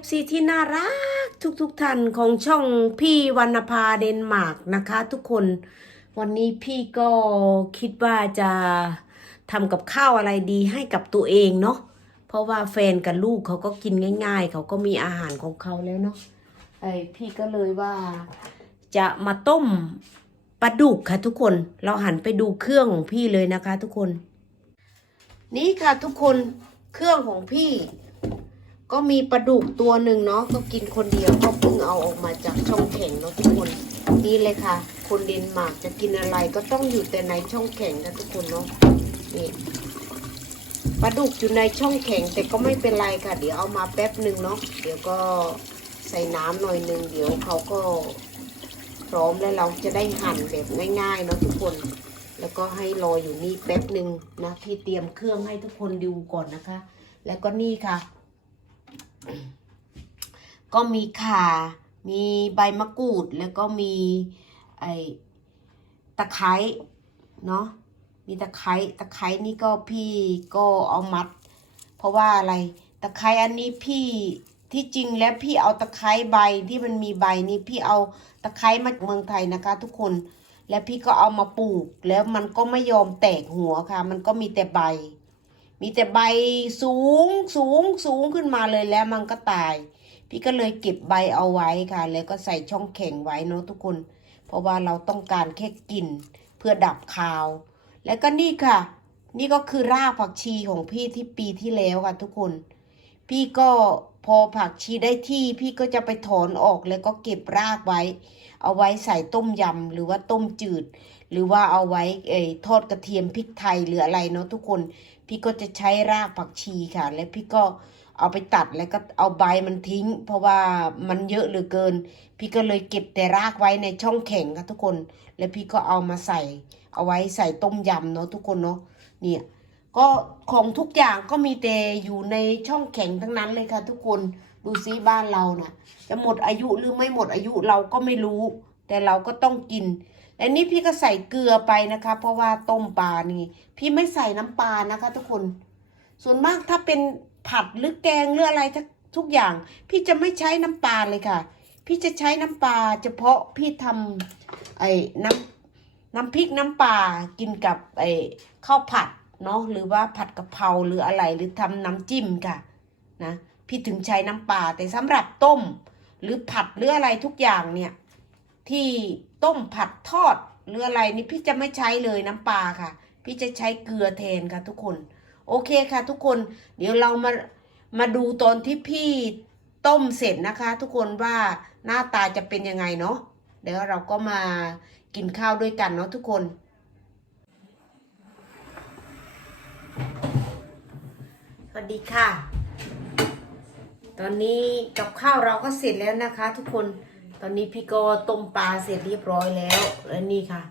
FC ที่น่ารักทุกๆทท่านของช่องพี่วรรณภาเดนมาร์กนะคะ ทุกคนวันนี้พี่ก็คิดว่าจะทำกับข้าวอะไรดีให้กับตัวเองเนาะเพราะว่าแฟนกับลูกเขาก็กินง่าย ๆ เขาก็มีอาหารของเขาแล้วเนาะไอพี่ก็เลยว่าจะมาต้มปลาดุกค่ะทุกคน เราหันไปดูเครื่องของพี่เลยนะคะ ทุกคน นี่ค่ะทุกคนเครื่องของพี่ ก็มีปลาดุกตัวหนึ่งเนาะก็กินคนเดียวก็เพิ่งเอาออกมาจากช่องแข็งเนาะทุกคนนี่เลยค่ะ คนเดนมาร์กจะกินอะไรก็ต้องอยู่แต่ในช่องแข็งนะทุกคนเนาะนี่ปลาดุกอยู่ในช่องแข็งแต่ก็ไม่เป็นไรค่ะ เดี๋ยวเอามาแป๊บหนึ่งเนาะเดี๋ยวก็ใส่น้ำหน่อยหนึ่งเดี๋ยวเขาก็พร้อมแล้วเราจะได้หั่นแบบง่ายๆเนาะทุกคน แล้วก็ให้รออยู่นี่แป๊บหนึ่งนะพี่เตรียมเครื่องให้ทุกคนดูก่อนนะคะ แล้วก็นี่ค่ะ ก็มีข่า มีใบมะกรูด แล้วก็มีไอตะไคร้เนาะ มีตะไคร้ ตะไคร้นี่ก็พี่ก็เอามัด เพราะว่าอะไร ตะไคร้อันนี้พี่ที่จริงแล้วพี่เอาตะไคร้ใบที่มันมีใบนี่พี่เอาตะไคร้มาจากเมืองไทยนะคะ ทุกคน แล้วพี่ก็เอามาปลูก แล้วมันก็ไม่ยอมแตกหัวค่ะ มันก็มีแต่ใบ มีแต่ใบสูงสูงสูงขึ้นมาเลยแล้วมันก็ตาย พี่ก็เลยเก็บใบเอาไว้ค่ะ แล้วก็ใส่ช่องแข็งไว้เนาะทุกคน เพราะว่าเราต้องการแค่กลิ่นเพื่อดับคาว แล้วก็นี่ค่ะ นี่ก็คือรากผักชีของพี่ที่ปีที่แล้วค่ะทุกคน พี่ก็พอผักชีได้ที่พี่ก็จะไปถอนออกแล้วก็เก็บรากไว้ เอาไว้ใส่ต้มยำหรือว่าต้มจืด หรือว่าเอาไว้เอทอดกระเทียมพริกไทยหรืออะไรเนาะทุกคน พี่ก็จะใช้รากผักชีค่ะ แล้วพี่ก็เอาไปตัดแล้วก็เอาใบมันทิ้ง เพราะว่ามันเยอะเหลือเกิน พี่ก็เลยเก็บแต่รากไว้ในช่องแข็งค่ะทุกคน แล้วพี่ก็เอามาใส่ เอาไว้ใส่ต้มยำเนาะทุกคนเนาะเนี่ยก็ของทุกอย่างก็มีแต่อยู่ในช่องแข็งทั้งนั้นเลยค่ะ ทุกคนดูซิบ้านเรานะ่ะ จะหมดอายุหรือไม่หมดอายุเราก็ไม่รู้ แต่เราก็ต้องกิน และนี่พี่ก็ใส่เกลือไปนะคะ เพราะว่าต้มปลานี่ พี่ไม่ใส่น้ำปลานะคะ ทุกคน ส่วนมากถ้าเป็นผัดหรือแกงหรืออะไรทุกทุกอย่าง พี่จะไม่ใช้น้ำปลาเลยค่ะ พี่จะใช้น้ำปลาเฉพาะพี่ทำไอ้น้ำน้ำพริกน้ำปลากินกับไอ้ข้าวผัดเนาะหรือว่าผัดกะเพราหรืออะไรหรือทำน้ำจิ้มค่ะนะพี่ถึงใช้น้ำปลาแต่สำหรับต้ม หรือผัดหรืออะไรทุกอย่างเนี่ย ที่ต้มผัดทอดหรืออะไรนี่พี่จะไม่ใช้เลยน้ำปลาค่ะ พี่จะใช้เกลือแทนค่ะทุกคน โอเคค่ะทุกคน เดี๋ยวเรามามาดูตอนที่พี่ต้มเสร็จนะคะ ทุกคนว่าหน้าตาจะเป็นยังไงเนาะเดี๋ยวเราก็มากินข้าวด้วยกันเนาะทุกคน สวัสดีค่ะ ตอนนี้กับข้าวเราก็เสร็จแล้วนะคะ ทุกคน ตอนนี้พี่ก็ต้มปลาเสร็จเรียบร้อยแล้ว และนี่ค่ะ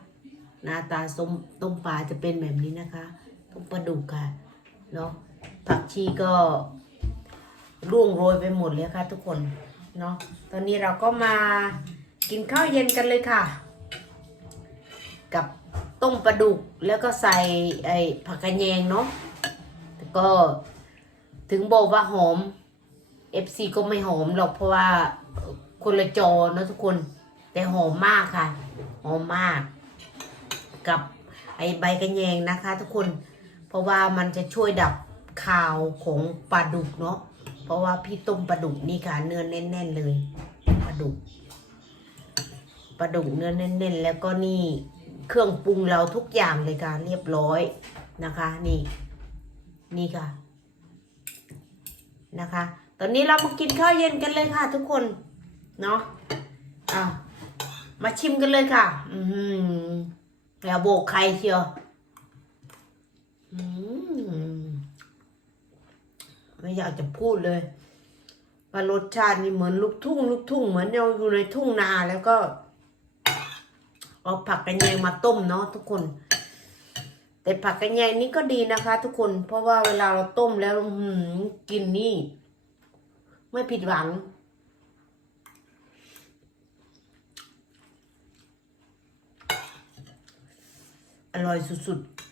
หน้าตาต้มต้มปลาจะเป็นแบบนี้นะคะ ต้มปลาดุกค่ะเนาะผักชีก็ร่วงโรยไปหมดเลยค่ะ ทุกคนเนาะตอนนี้เราก็มากินข้าวเย็นกันเลยค่ะ กับต้มปลาดุกแล้วก็ใส่ไอ้ผักกระแยงเนาะแล้วก็ถึงบอกว่าหอม FC ก็ไม่หอมหรอกเพราะว่า คนละจอเนะทุกคน แต่หอมมากค่ะ หอมมาก กับไอใบกระแยงนะคะ ทุกคน เพราะว่ามันจะช่วยดับคาวของปลาดุกเนาะ เพราะว่าพี่ต้มปลาดุกนี่ค่ะ เนื้อแน่น ๆ เลยปลาดุกปลาดุกเนื้อแน่น ๆ แล้วก็นี่เครื่องปรุงเราทุกอย่างเลยค่ะเรียบร้อยนะคะ นี่ นี่ค่ะนะคะ ตอนนี้เรามากินข้าวเย็นกันเลยค่ะทุกคน เนาะอะมาชิมกันเลยค่ะ อืมอย่าโบกใครเชียวอืมไม่อยากจะพูดเลย ว่ารสชาตินี่เหมือนลูกทุ่ง ลูกทุ่งเหมือนเราอยู่ในทุ่งนาแล้วก็เอาผักกระเยงมาต้มเนาะทุกคน แต่ผักกระเยงนี่ก็ดีนะคะ ทุกคนเพราะว่าเวลาเราต้มแล้วกินนี่ ไม่ผิดหวัง อร่อยสุดๆ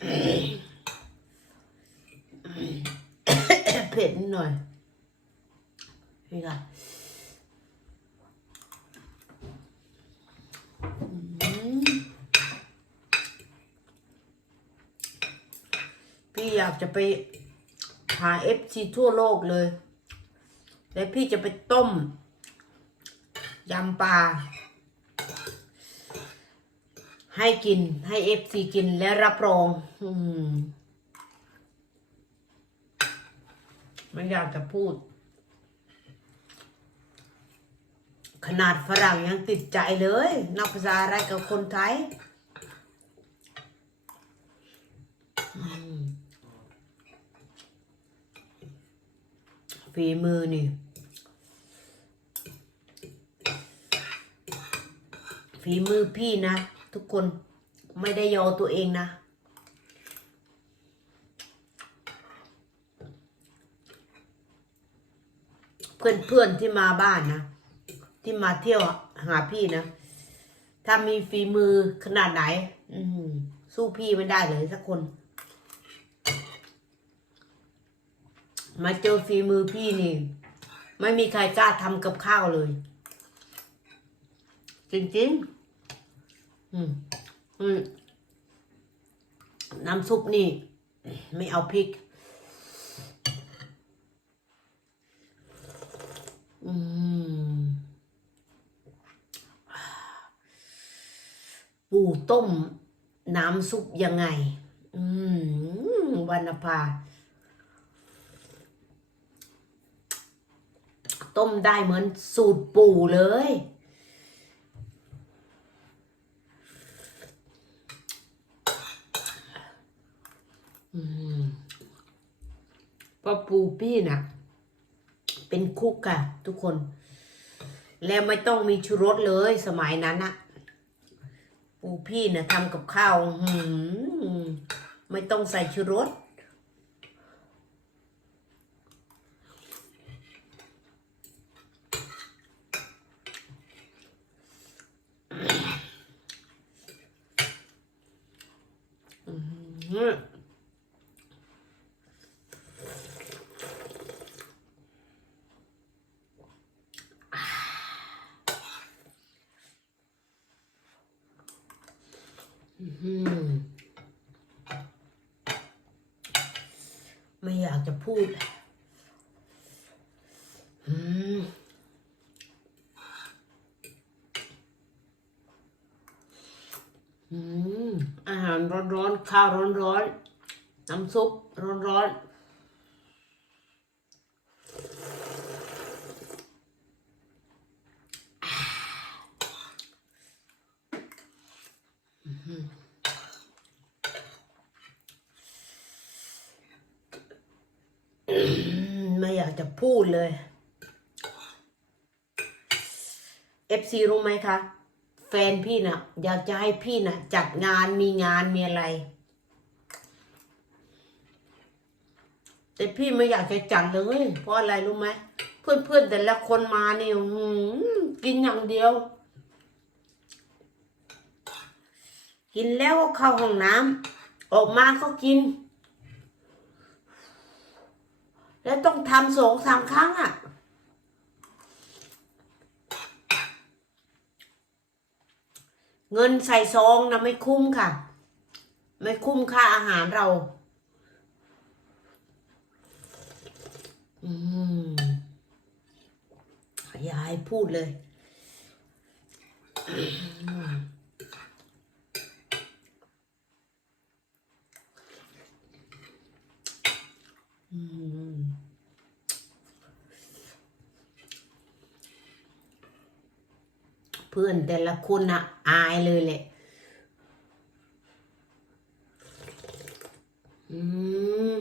เผ็ดนิดหน่อย นี่ค่ะพี่อยากจะไปหาเอฟซีทั่วโลกเลย แล้วพี่จะไปต้มยำปลา ให้กินให้เอฟซีกินและรับรองอืมไม่อยากจะพูด ขนาดฝรั่งยังติดใจเลย นับภาษาอะไรกับคนไทยฝีมือนี่ฝีมือพี่นะ ทุกคนไม่ได้ยอตัวเองนะเพื่อนเพื่อนๆที่มาบ้านนะ ที่มาเที่ยวหาพี่นะ ถ้ามีฝีมือขนาดไหน อืสู้พี่ไม่ได้เลยสักคน มาเจอฝีมือพี่นี่ ไม่มีใครกล้าทำกับข้าวเลย จริงๆ น้ำซุปนี่ ไม่เอาพริก อืม ปูต้ม น้ำซุปยังไง อืมวรรณภาต้มได้เหมือนสูตรปู่เลย อืมเพราะ ปูพี่น่ะ เป็นคุกค่ะ ทุกคน แล้วไม่ต้องมีชูรสเลยสมัยนั้นอะปูพี่น่ะทำกับข้าวหืมไม่ต้องใส่ชูรสอืมไม่อยากจะ พูดอืมอืมอาหารร้อนๆ ข้าวร้อนๆ น้ำซุปร้อนๆอื้อหืออืมไม่อยากจะ พูดเลย FC รู้ไหมคะ แฟนพี่น่ะ อยากจะให้พี่น่ะ จัดงานมีงานมีอะไร แต่พี่ไม่อยากจะจัดเลย เพราะอะไรรู้ไหมเพื่อนเพื่อนๆแต่ละคนมาเนี่ยหือกินอย่างเดียว กินแล้วก็เข้าห้องน้ำออกมาก็กิน แล้วต้องทำสองสามครั้งอะ เงินใส่ซองนะไม่คุ้มค่ะ ไม่คุ้มค่าอาหารเรา อืมอย่าให้พูดเลยอืม เพื่อนแต่ละคนอะอายเลยแหละอืม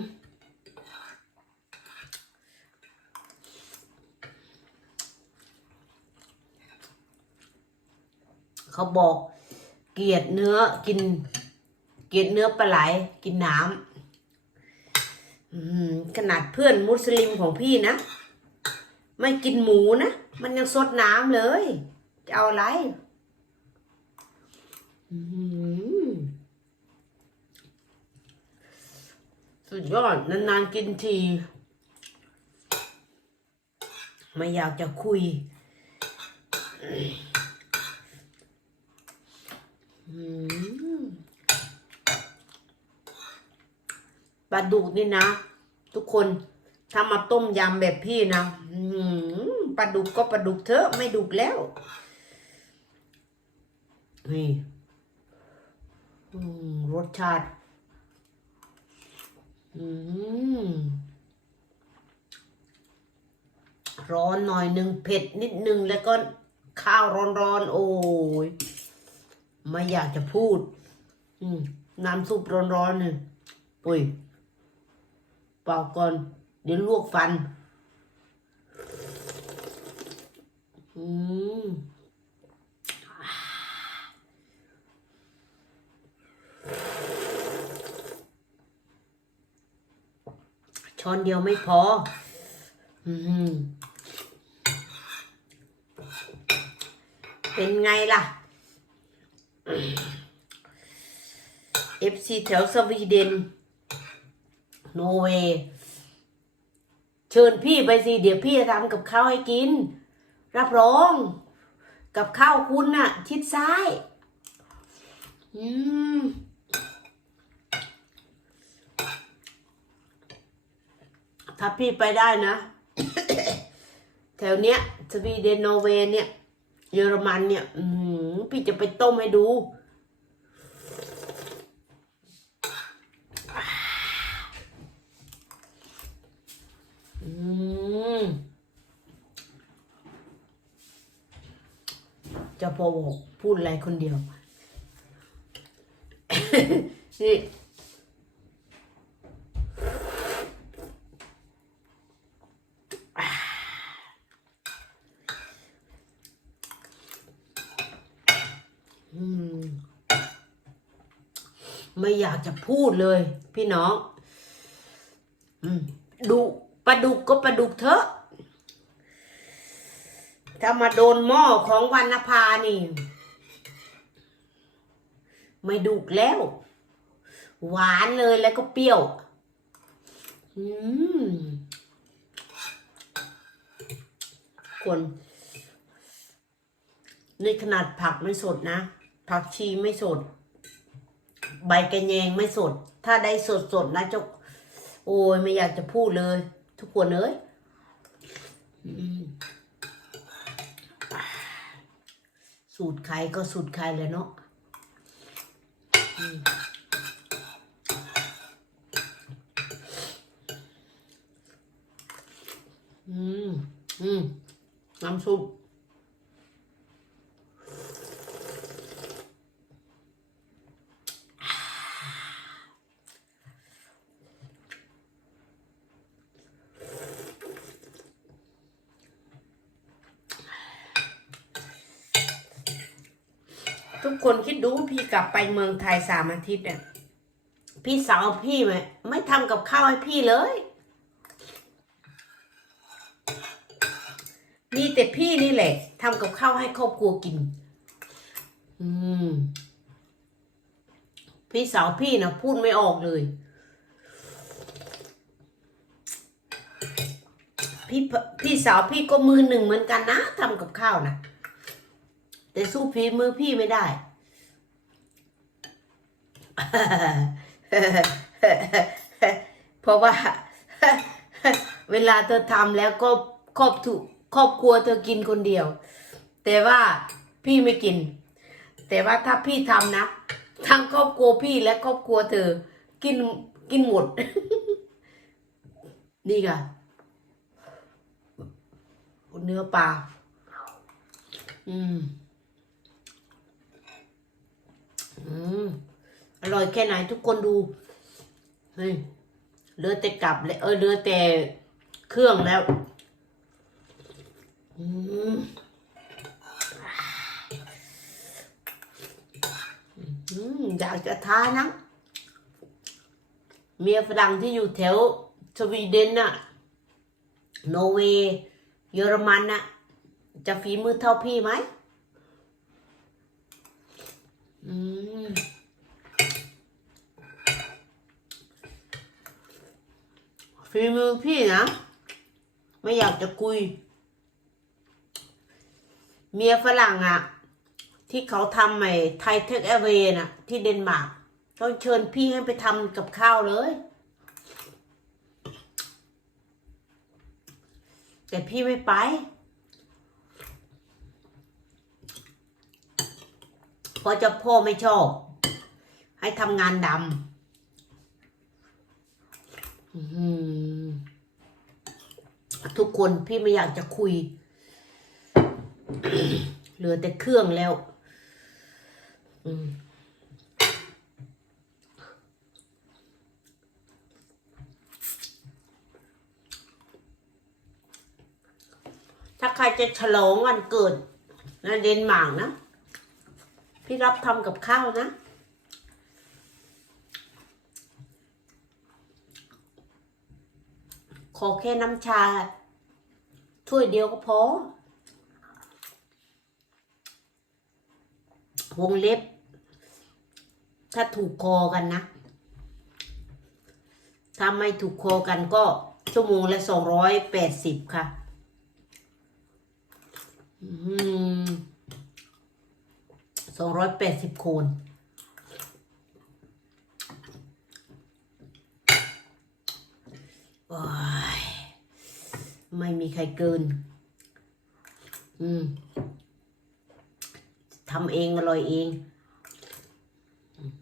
เขาบอกเกลียดเนื้อกิน เกลียดเนื้อปลาไหลกินน้ำขนาดเพื่อนมุสลิมของพี่นะ ไม่กินหมูนะ มันยังสดน้ำเลย จะเอาอะไรอืมสุดยอดนานๆกินที ไม่อยากจะคุยอืมปลาดุกนี่นะ ทุกคนถ้ามาต้มยำแบบพี่นะอืมปลาดุกก็ปลาดุกเถอะไม่ดุกแล้ว นี่รสชาติ อืม ร้อนหน่อยหนึ่งเผ็ดนิดนึงแล้วก็ข้าวร้อนๆ โอ้ย ไม่อยากจะพูด อืม น้ำซุปร้อนๆเนี่ยปุ้ยเปล่าก่อน เดี๋ยวลวกฟัน อืม ช้อนเดียวไม่พอ อืมเป็นไงล่ะเอฟซีแถวสวีเดนโนเวย์เชิญพี่ไปสิเดี๋ยวพี่จะทำกับข้าวให้กิน รับรอง กับข้าวคุณน่ะ ชิดซ้าย อืม ถ้าพี่ไปได้นะ แถวเนี้ยสวีเดนนอร์เวย์เนี่ย เยอรมันเนี่ยอืพี่จะไปต้มให้ดูจะพอบอกพูดอะไรคนเดียว นี่ อืม ไม่อยากจะพูดเลย พี่น้องดูปลาดุกก็ปลาดุกเถอะ ถ้ามาโดนหม้อของวรรณภานี่ ไม่ดุกแล้ว หวานเลยแล้วก็เปรี้ยว อืมคนในขนาดผักไม่สดนะ ผักชีไม่สด ใบกระแยงไม่สด ถ้าได้สดสดๆนะเจ้าโอ้ยไม่อยากจะพูดเลย ทุกคนเอ้ยสูตรใครก็สูตรใครเลยเนาะอืม อืม น้ำซุป ทุก คนคิดดูพี่กลับไปเมืองไทยสามอาทิตย์เนี่ยพี่สาวพี่ไหมไม่ทำกับข้าวให้พี่เลย มีแต่พี่นี่แหละทำกับข้าวให้ครอบครัวกิน อืม พี่สาวพี่นะพูดไม่ออกเลย พี่พพี่สาวพี่ก็มือหนึ่งเหมือนกันนะทำกับข้าวนะแต่สู้ฝีมือพี่ไม่ได้ เพราะว่า เวลาเธอทำแล้วก็ครอบถูกครอบครัวเธอกินคนเดียว แต่ว่าพี่ไม่กิน แต่ว่าถ้าพี่ทำนะทั้งครอบครัวพี่และครอบครัวเธอ กินกินหมด นี่ค่ะเนื้อปลา อืม อืม อร่อยแค่ไหนทุกคนดูเฮ้ยเหลือแต่กลับเลยเออเหลือแต่เครื่องแล้วอืมอยากจะทานนะเมียฝรั่งที่อยู่แถวสวีเดนน่ะโนเวย์เยอรมันน่ะ จะฝีมือเท่าพี่ไหมอืม ฝีมือพี่นะ ไม่อยากจะคุย เมียฝรั่งอะที่เขาทำไอ้ไทยเทคเอเวน่ะ ที่เดนมาร์กเขาเชิญพี่ให้ไปทำกับข้าวเลย แต่พี่ไม่ไป เพราะเจ้าพ่อไม่ชอบ ให้ทำงานดำ ทุกคนพี่ไม่อยากจะคุย เหลือแต่เครื่องแล้วถ้าใครจะฉลองวันเกิดนะเดนมาร์กนะ พี่รับทำกับข้าวนะ อแค่น้ำชา ถ้วยเดียวก็พอ วงเล็บ ถ้าถูกคอกันนะ ถ้าไม่ถูกคอกันก็ชั่วโมงละสองร้อยแปดสิบค่ะ สองร้อยแปดสิบคูณโอ้ ยไม่มีใครเกิน อืมทำเองอร่อยเอง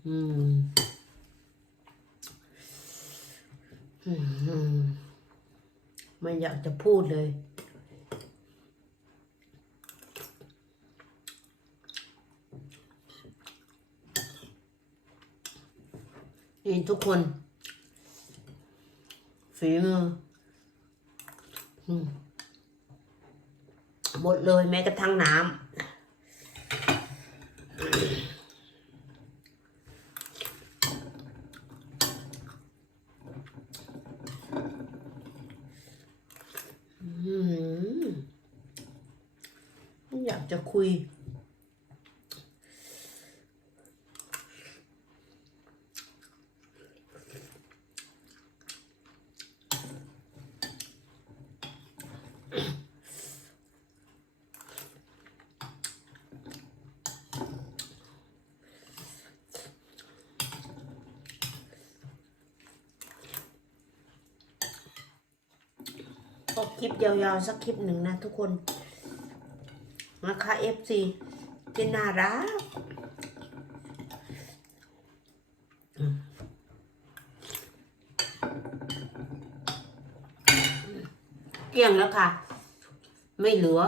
อืมอืมไม่อยากจะพูดเลยนี่ทุกคน ฝีมือหมดเลยแม้กระทั่งน้ำอืมไม่อยากจะคุย็คลิปยาวๆ สักคลิปหนึ่งนะทุกคน นะคะ FC ที่น่ารักเกลี้ยงแล้วค่ะ ไม่เหลือ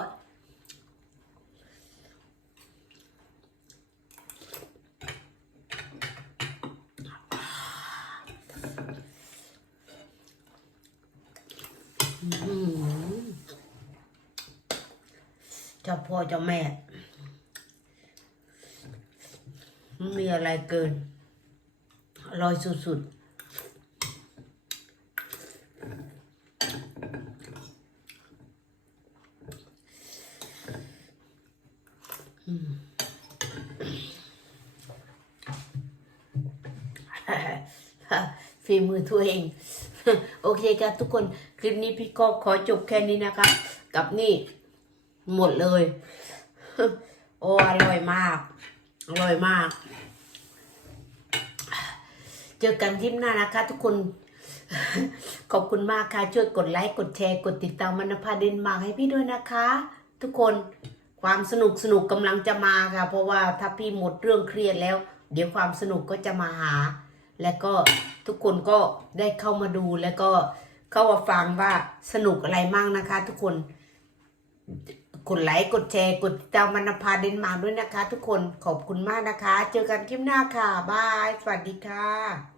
อืม เจ้าพ่อเจ้าแม่ม่ มีอะไรเกินอร่อยสุดๆฝีมือตัวเอง โอเคครับทุกคน คลิปนี้พี่ก็ขอจบแค่นี้นะครับ กับนี่ หมดเลย โอ้อร่อยมาก อร่อยมาก เจอกันคลิปหน้านะคะ ทุกคน ขอบคุณมากค่ะ ช่วยกดไลค์ กดแชร์ กดติดตามมันภาเดนมาร์กให้พี่ด้วยนะคะ ทุกคนความสนุกสนุกกำลังจะมาค่ะ เพราะว่าถ้าพี่หมดเรื่องเครียดแล้ว เดี๋ยวความสนุกก็จะมาหา และก็ทุกคนก็ได้เข้ามาดูแล้วก็เข้ามาฟังว่าสนุกอะไรมั่งนะคะ ทุกคน กดไลค์กดแชร์กดติดตามมันพาเดนมาร์กด้วยนะคะ ทุกคนขอบคุณมากนะคะ เจอกันคลิปหน้าค่ะบาย สวัสดีค่ะ